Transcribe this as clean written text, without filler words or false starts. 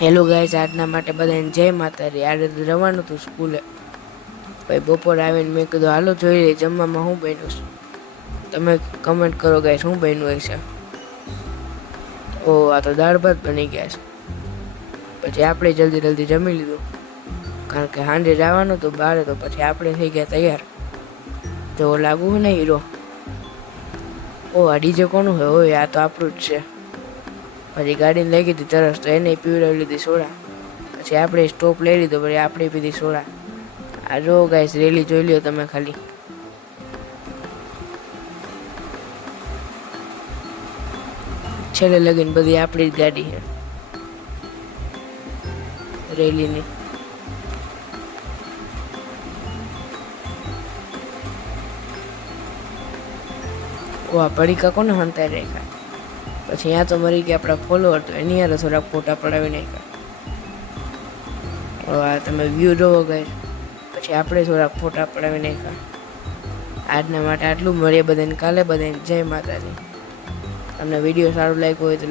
Hello guys, આજના માટે બધાને જય માતાજી. આજે તો જવાનું હતું સ્કૂલે. પછી બપોરે આવીને મેં કીધું હાલો જોઈ લઈએ જમવામાં શું બન્યું છે. તમે કમેન્ટ કરો ગાઈસ શું બન્યું હશે. ઓ આ તો દાળ ભાત બની ગયા છે. પછી આપણે જલ્દી જમી લીધું, કારણ કે સાંજે જવાનું હતું બહાર. તો પછી આપણે થઈ ગયા તૈયાર. જો લાગુ ને હીરો. ઓ આ ડીજે કોનું છે? ઓય આ તો આપણું જ છે. પછી ગાડીને લઈ ગઈ હતી તરસ, તો એને પીવડાવી લીધી સોડા. પછી આપણે સ્ટોપ લઈ લીધો, પછી આપણે પીધી સોડા. આ જો ગાઈસ રેલી જોઈ લ્યો તમે ખાલી. છેલ્લે લગીને બધી આપણી જ ગાડી છે રેલીની. ઓ આ પડીકા કોને હંતાઈ રાખ્યા. પછી ત્યાં તો મરી ગયા આપણા ફોલોવર, તો એની યાર થોડાક ફોટા પડાવી નાખ્યા. તમે વ્યૂ જોવો ગાઈસ. પછી આપણે થોડાક ફોટા પડાવી નાખ્યા. આજના માટે આટલું. મળીએ બધાને કાલે. બધાને જય માતાજી. તમને વિડીયો સારું લાગ્યો હોય તો